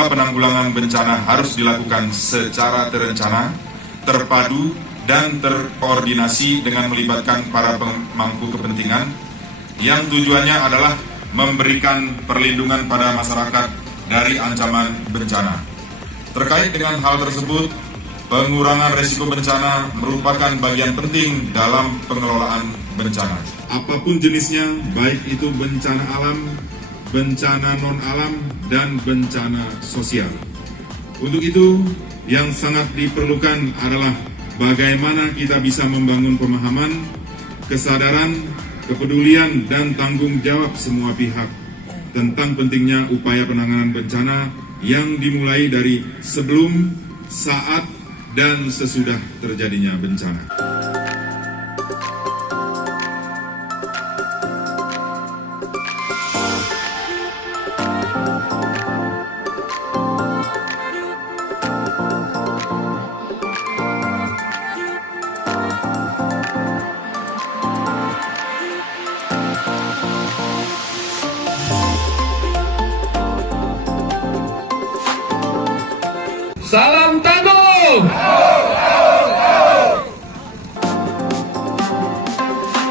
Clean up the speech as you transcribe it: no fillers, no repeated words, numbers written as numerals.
bahwa penanggulangan bencana harus dilakukan secara terencana, terpadu, dan terkoordinasi dengan melibatkan para pemangku kepentingan yang tujuannya adalah memberikan perlindungan pada masyarakat dari ancaman bencana. Terkait dengan hal tersebut, pengurangan risiko bencana merupakan bagian penting dalam pengelolaan bencana. Apapun jenisnya, baik itu bencana alam, bencana non-alam, dan bencana sosial. Untuk itu, yang sangat diperlukan adalah bagaimana kita bisa membangun pemahaman, kesadaran, kepedulian, dan tanggung jawab semua pihak tentang pentingnya upaya penanganan bencana yang dimulai dari sebelum, saat, dan sesudah terjadinya bencana.